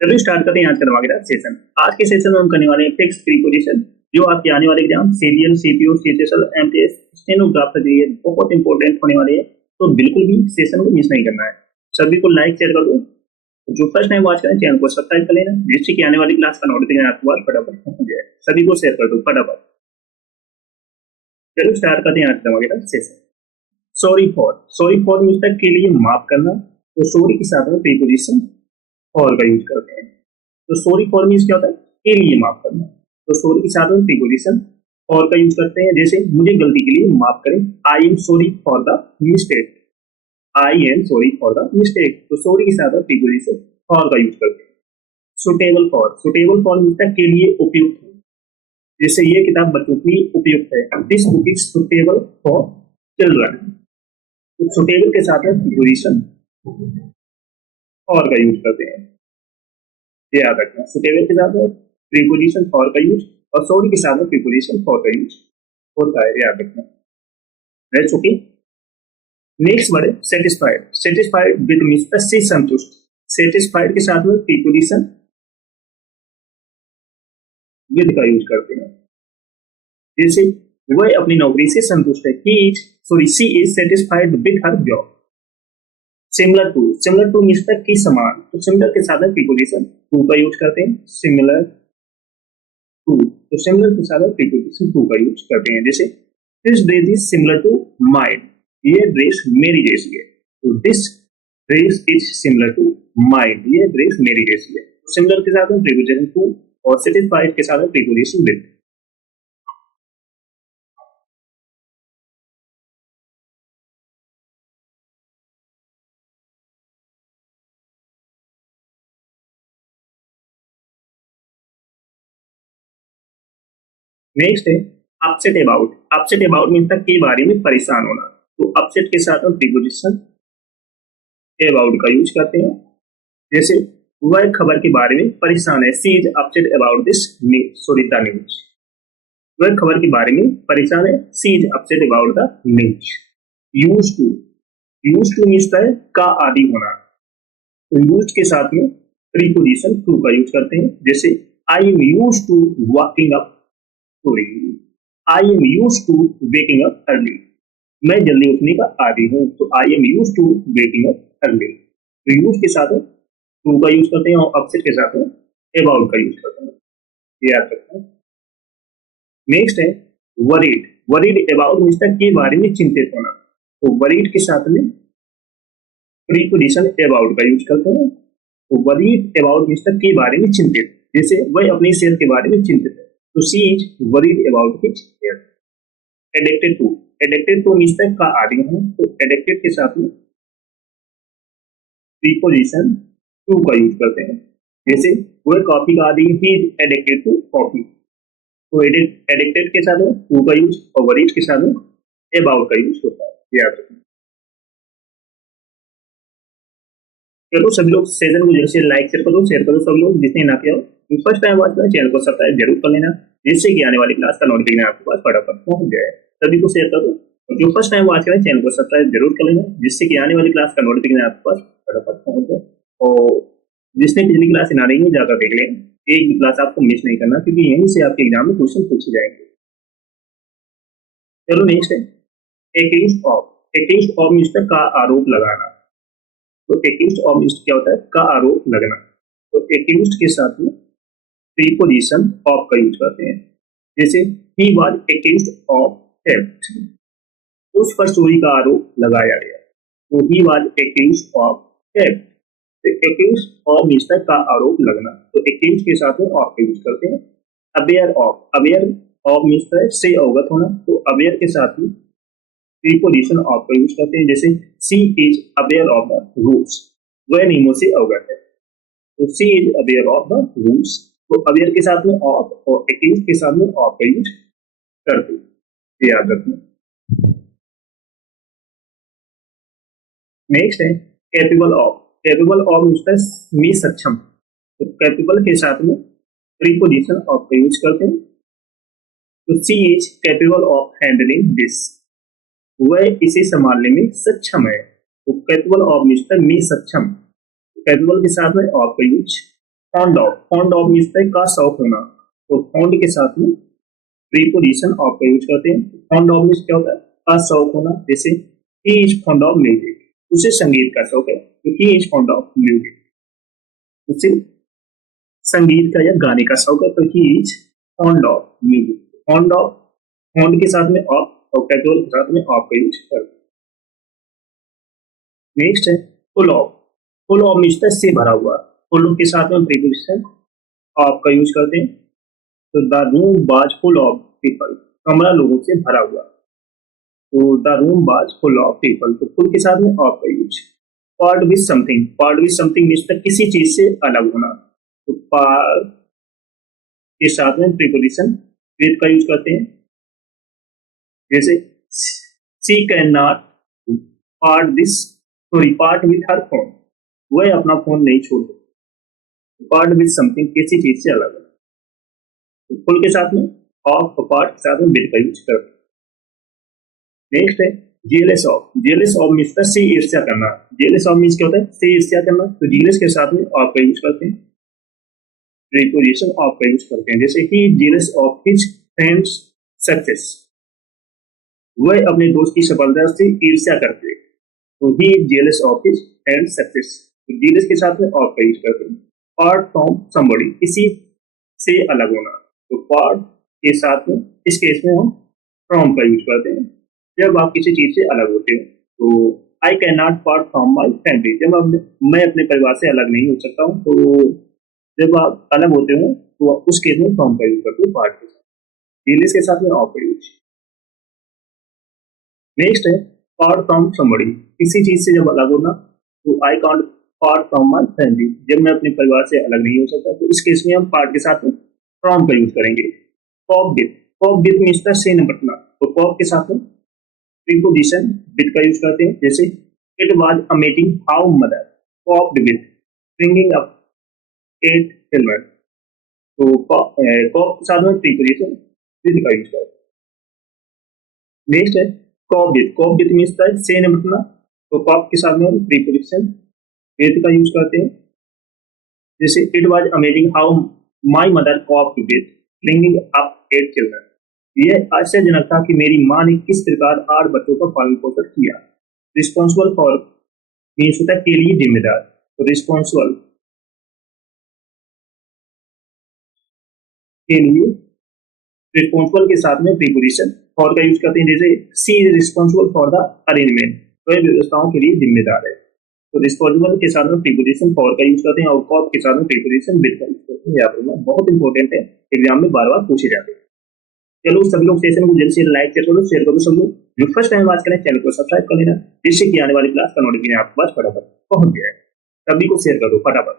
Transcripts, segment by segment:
चलिए स्टार्ट करते हैं आज का धमाकेदार सेशन। आज के सेशन में हम करने वाले हैं फिक्स प्रीपोजिशन, जो आपके आने वाले exam CGL, CPO, CHSL, MTS, stenographer के लिए बहुत इंपॉर्टेंट होने वाले हैं, तो बिल्कुल भी सेशन को मिस नहीं करना है। सभी को लाइक शेयर कर दो, जो फर्स्ट टाइम वॉच करें चैनल को सब्सक्राइब कर लेना, जिससे कि आने वाली क्लास का नोटिफिकेशन आपके पास फटाफट पहुंच जाए। सभी को शेयर कर दो फटाफट। चलो स्टार्ट करते हैं आज का धमाकेदार सेशन। सॉरी फॉर मिस्टेक के लिए माफ करना, तो सॉरी के साथ में प्रीपोजिशन फॉर का यूज करते हैं। तो सॉरी फॉर मीन्स क्या होता है, के लिए माफ करना, तो सॉरी के साथ में प्रीपोजिशन फॉर का यूज करते हैं। जैसे मुझे गलती के लिए माफ करें, I am sorry for the mistake, I am sorry for the mistake, तो सॉरी के साथ में प्रीपोजिशन फॉर का यूज करते हैं। सुटेबल फॉर मिलता है के लिए उपयुक्त है, जैसे ये किताब बच्चों के लिए उपयुक्त है, this book is suitable for children, तो सुटेबल के साथ में प्रीपोजिशन फॉर का यूज करते हैं। ये याद रखना, सुटेबल के साथ में प्रीपोजिशन फॉर का यूज और सॉरी के साथ में प्रीपोजिशन फॉर का यूज होता है, याद रखना। That's okay. नेक्स्ट वर्ड है सेटिस्फाइड। सेटिस्फाइड विद मींस से संतुष्ट, सेटिस्फाइड के साथ में प्रीपोजिशन विद का यूज करते हैं। जैसे वह अपनी नौकरी से संतुष्ट है, she is satisfied with her job. Similar to means की समान, तो सिमिलर के साथ में प्रीपोजिशन टू का यूज करते हैं। सिमिलर टू, तो सिमिलर के साथ में प्रीपोजिशन टू का यूज करते हैं। जैसे this dress is similar to mine, ये ड्रेस मेरी जैसी है, तो this dress is similar to mine, ये ड्रेस मेरी जैसी है। सिमिलर के साथ में प्रीपोजिशन टू और सेटिस्फाइड के साथ में प्रीपोजिशन विद। नेक्स्ट है upset about. Upset about means के बारे में परेशान होना, तो अपसेट के साथ हम प्रीपोजिशन अबाउट का यूज करते हैं। जैसे वह खबर के बारे में परेशान है, she is upset about this news, वह खबर के बारे में परेशान है, she is upset about the news. Use two means है का आदि होना, तो यूज के साथ में प्रीपोजिशन टू का यूज करते हैं। जैसे I am use to walking up, I am use to waking up early, मैं जल्दी उठने का आदी हूँ, तो I am use to waking up early. तो यूज के साथ टू का यूज करते हैं और अपसेट के साथ अबाउट का यूज करते हैं, याद रखना। नेक्स्ट है वरीड अबाउट मींस के बारे में चिंतित होना, तो वरीड के साथ में प्रीपोजिशन अबाउट का यूज करते हैं। तो वरीड अबाउट मींस के बारे में चिंतित, जैसे वह अपनी सेहत के बारे में चिंतित है, तो she is worried about his health. Addicted to means का आदि है, तो एडिक्टेड के साथ में प्रीपोजिशन टू का यूज करते हैं। जैसे वह कॉफी का आदि, he is addicted to coffee, तो एडिक्टेड के साथ टू का यूज और वरीड के साथ अबाउट का यूज होता है, याद रखना। चलो सभी लोग सेशन को जैसे लाइक शेयर करो सब लोग, जिसने ना किया हो फर्स्ट टाइम वॉच करें चैनल को सब्सक्राइब जरूर कर लेना, जिससे कि आने वाली क्लास का नोटिफिकेशन आपके पास फटाफट पहुंच जाए। सभी को शेयर करो, जो फर्स्ट टाइम वॉच करें चैनल को सब्सक्राइब जरूर कर लेना, जिससे कि आने वाली क्लास का नोटिफिकेशन आपके पास फटाफट पहुंच जाए। और जिसने पिछली क्लास ना रही है जाकर देख लें, एक भी क्लास आपको मिस नहीं करना, क्योंकि यहीं से आपके एग्जाम में क्वेश्चन पूछे जाएंगे। चलो नेक्स्ट है एक्यूज्ड ऑफ मिस्टर का आरोप लगाना, तो एक्यूज्ड ऑफ मिस्टर क्या होता है, का आरोप लगना, तो एक्यूज्ड के साथ में प्रीपोजिशन ऑफ का यूज करते हैं। जैसे he was accused of theft, उस पर चोरी का आरोप लगाया गया, तो he was accused of theft. तो एक्यूज्ड ऑफ मिस्टर का आरोप लगना, तो एक्यूज्ड के साथ में ऑफ का यूज करते हैं। अवेयर ऑफ मिस्टर से अवगत होना, तो अवेयर के साथ में प्रीपोजिशन ऑफ का यूज करते हैं। जैसे she is aware of the rules, वह नियमों से अवगत है, तो she is aware of the rules, तो अवेयर के साथ में ऑफ और एक्यूज्ड के साथ में ऑफ का यूज करते हैं, याद रखना। नेक्स्ट है कैपेबल ऑफ में सक्षम, तो कैपेबल के साथ में प्रीपोजिशन ऑफ का यूज करते हैं। तो she is capable of handling this, वह इसे संभालने में सक्षम है, तो कैपेबल ऑफ मिस्टर में सक्षम, कैपेबल के साथ में ऑफ का यूज फॉन्ड ऑफ मीन्स का शौक होना, तो फॉन्ड के साथ में प्रीपोजिशन ऑफ का यूज करते हैं। फॉन्ड ऑफ मीन्स क्या होता है, का शौक होना, जैसे he is fond of music, उसे संगीत का शौक है, तो he is fond of music, उसे संगीत का या गाने का शौक है, तो he is fond of music. Fond of, fond के साथ में ऑफ और कैजुअल के साथ में ऑफ का यूज करते हैं। नेक्स्ट है full of. Full of means से भरा हुआ, फुल के साथ में प्रीपोजिशन ऑफ का यूज करते हैं। तो the room was full of people, कमरा लोगों से भरा हुआ, तो the room was full of people, तो फुल के साथ में ऑफ का use. Part with something, part with something means किसी चीज से अलग होना, तो पार्ट के साथ में प्रीपोजिशन विद का यूज करते हैं। जैसे she can not part this, sorry part with her phone, वह अपना फोन नहीं छोड़ सकती। पार्ट विद समथिंग किसी चीज से अलग है, तो फुल के साथ में ऑफ और पार्ट के साथ में विद का यूज करते हैं। नेक्स्ट है jealous of. Jealous of means से ईर्ष्या करना। जेलस ऑफ मीन्स क्या होता है, से ईर्ष्या करना, तो जेलस के साथ में ऑफ का यूज करते हैं, प्रीपोजिशन ऑफ का यूज करते हैं। जैसे ही jealous of his friend's success, वह अपने दोस्त की सफलता से ईर्ष्या करते हैं, तो ही jealous of his friend's success, तो जेलस के साथ में ऑफ का यूज करते हैं। पार्ट फ्रॉम समबडी, किसी से अलग होना, तो पार्ट के साथ में इस केस में हम फ्रॉम का यूज करते हैं जब आप किसी चीज से अलग होते हो। तो I can not part from my family, जब मैं अपने परिवार से अलग नहीं हो सकता हूँ, तो जब आप अलग होते हो तो उस केस में फ्रॉम का यूज करते हो पार्ट के साथ, जेलस के साथ में ऑफ का यूज। नेक्स्ट है पार्ट फ्रॉम समबडी, किसी चीज से जब अलग होना, तो I can't part from my family, जब मैं अपने परिवार से अलग नहीं हो सकता, तो इस केस में हम पार्ट के साथ में फ्रॉम का यूज करेंगे। Corp with, corp with means से निपटना, तो कॉप के साथ में प्रीपोजिशन विद का यूज करते हैं। जैसे it was amazing how mother coped with bringing up 8 children, तो कॉप के साथ में प्रीपोजिशन विद का यूज करते हैं। नेक्स्ट है corp with. Corp with means से निपटना, तो कॉप के साथ में प्रीपोजिशन विद का यूज करते हैं। जैसे it was amazing how my mother coped with bringing up 8 children, यह आश्चर्यजनक था कि मेरी माँ ने किस प्रकार 8 बच्चों का पालन पोषण किया। रिस्पॉन्सिबल फॉर मीन्स होता है के लिए जिम्मेदार, तो रिस्पॉन्सिबल के लिए, रिस्पॉन्सिबल के साथ में प्रीपोजिशन फॉर का यूज करते हैं। जैसे she is responsible for the arrangement, तो व्यवस्थाओं के लिए जिम्मेदार है, तो रिस्पॉन्सिबल के साथ में प्रीपोजिशन फॉर का यूज करते हैं, और कॉप के साथ में प्रीपोजिशन विद का यूज करते हैं। यहाँ पर बहुत इंपॉर्टेंट है, एग्जाम में बार बार पूछे जाते हैं। चलो सभी लोग सेशन को जल्द से लाइक शेयर करो सब लोग। जो फर्स्ट टाइम बात करें चैनल को सब्सक्राइब कर लेना, जिससे कि आने वाली क्लास का नोटिफिकेशन आपके पास फटाफट पहुंच जाए। सभी को शेयर कर दो फटाफट,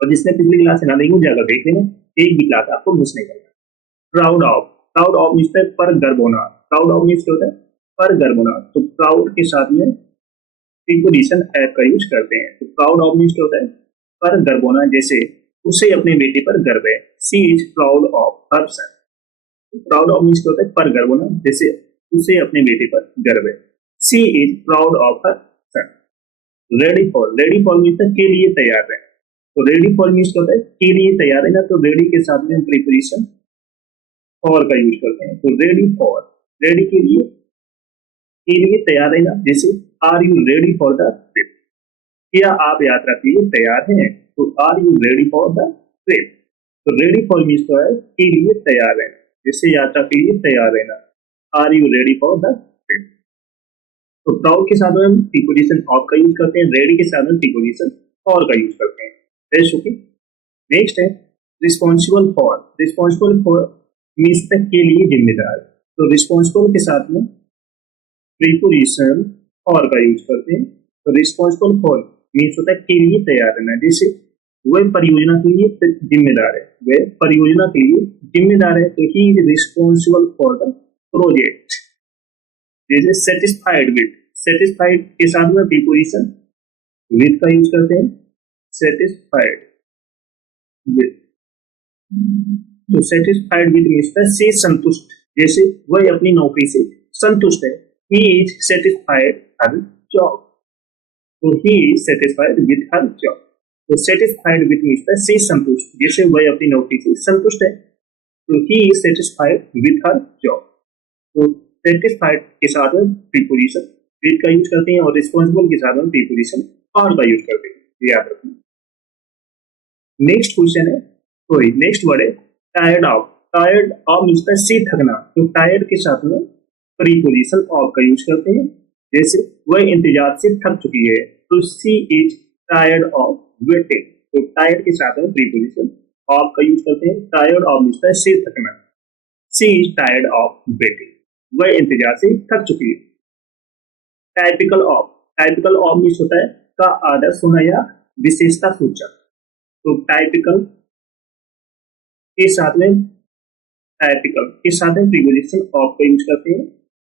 और जिसने पिछली क्लास से ना देखी जाकर देख लेना, एक भी क्लास आपको मिस नहीं करना। Proud of, proud of means पर गर्व होना। प्राउड ऑफ मीन्स क्या होता है, पर गर्व होना, तो प्राउड के साथ में प्रीपोजिशन एफ का यूज करते हैं। तो प्राउड ऑफ मीन्स क्या होता है, पर गर्व होना, जैसे उसे अपने बेटे पर गर्व है, she is proud of her son. Proud of means क्या होता है, पर गर्व होना, जैसे उसे अपने बेटे पर गर्व है, she is proud of her son. Ready for, ready for means के लिए तैयार है, तो रेडी फॉर मीन्स क्या होता है, के लिए तैयार है ना, तो रेडी के साथ में हम प्रीपोजिशन फॉर का यूज करते हैं। तो रेडी फॉर, रेडी के लिए तैयार है ना, जैसे are you ready for the trip, क्या आप यात्रा के लिए तैयार हैं, तो are you ready for the trip. तो रेडी फॉर मीन्स क्या है, के लिए तैयार है, जैसे यात्रा के लिए तैयार रहना, are you ready for the trip. तो प्राउड के साथ में हम प्रीपोजिशन ऑफ का यूज करते हैं, रेडी के साथ में प्रीपोजिशन फॉर का यूज करते हैं। नेक्स्ट है responsible for. Responsible for means के लिए जिम्मेदार, तो रिस्पॉन्सिबल के साथ में प्रीपोजिशन फॉर का यूज करते हैं। तो रिस्पॉन्सिबल फॉर मीन्स होता है के लिए तैयार रहना, जैसे वह परियोजना के लिए जिम्मेदार है, वह परियोजना के लिए जिम्मेदार है, तो he is responsible for the project. जैसे सेटिस्फाइड विद, सेटिस्फाइड के साथ में प्रीपोजिशन विद का यूज करते हैं, सेटिस्फाइड विद। तो सेटिस्फाइड विद मीन्स से संतुष्ट, जैसे वह अपनी नौकरी से संतुष्ट है, he is satisfied her job, तो he is satisfied with her job. तो सेटिस्फाइड विथ मीन्स होता है से संतुष्ट, जैसे वह अपनी नौकरी से संतुष्ट है, तो he is satisfied with her job. तो सेटिस्फाइड के साथ में प्रीपोजिशन विथ का यूज करते हैं और रिस्पॉन्सिबल के साथ में प्रीपोजिशन और का यूज करते हैं, याद रखना। नेक्स्ट क्वेश्चन है, सॉरी नेक्स्ट वर्ड है tired of. Tired of means होता है से थकना, तो टायर्ड के साथ में प्रीपोजिशन ऑफ का यूज करते हैं, जैसे वह इंतजार से थक चुकी है, तो she is tired of waiting. तो टायर्ड के साथ में प्रीपोजिशन ऑफ का यूज करते हैं। टायर्ड ऑफ मीन्स होता है से थकना, she is tired of waiting, वह इंतजार से थक चुकी है। Typical of. Typical of means होता है का आदर्श होना या विशेषता सूचक, तो टाइपिकल के साथ में प्रीपोजिशन ऑफ का यूज करते हैं,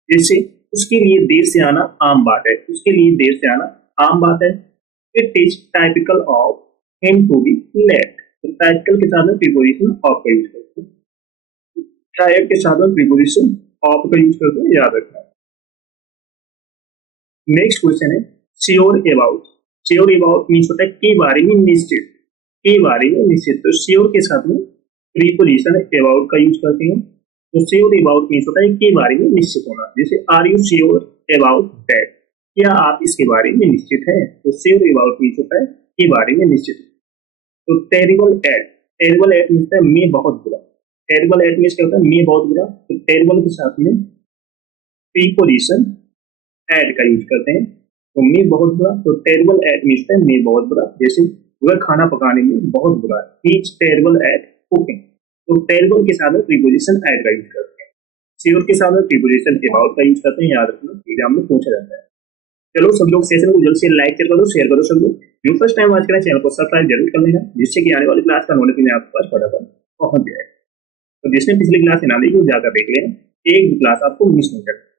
जैसे उसके लिए देर से आना आम बात है, उसके लिए देर से आना आम बात है। It is typical of him to be late, तो टाइपिकल के साथ में प्रीपोजिशन ऑफ का यूज करते हैं। टायर्ड के साथ में प्रीपोजिशन ऑफ का यूज करते हैं, याद रखना। नेक्स्ट क्वेश्चन है sure about. Sure about means होता है के बारे में निश्चित, के बारे में निश्चित, तो श्योर के साथ में प्रीपोजिशन अबाउट का यूज करते हैं। तो श्योर अबाउट मीन्स होता है के बारे में निश्चित होना, जैसे are you sure about that, क्या आप इसके बारे में निश्चित हैं, तो श्योर अबाउट मीन्स होता है के बारे में निश्चित। तो terrible at. Terrible at means है मैं बहुत बुरा, टेरिबल एट मीन्स क्या होता है मैं बहुत बुरा, तो टेरिबल के साथ में प्रीपोजिशन एट का यूज करते हैं, तो मैं बहुत बुरा, तो टेरिबल एट मीन्स है मैं बहुत बुरा, जैसे वह खाना पकाने में बहुत बुरा है, he is terrible at cooking, तो टेरिबल के साथ में प्रीपोजिशन एट का यूज करते हैं। श्योर के साथ में प्रीपोजिशन अबाउट का यूज करते हैं, याद रखना, एग्जाम में पूछा जाता है। चलो सब लोग सेशन को जल्द से लाइक करो, शेयर करो सब लोग। जो फर्स्ट टाइम आज करें चैनल को सब्सक्राइब जरूर कर लेना, जिससे कि आने वाली क्लास का नोटिफिकेशन आपके पास फटाफट पहुंच जाए। तो जिसने पिछली क्लास से ना देखी जाकर देख लें, एक भी क्लास आपको मिस नहीं करना।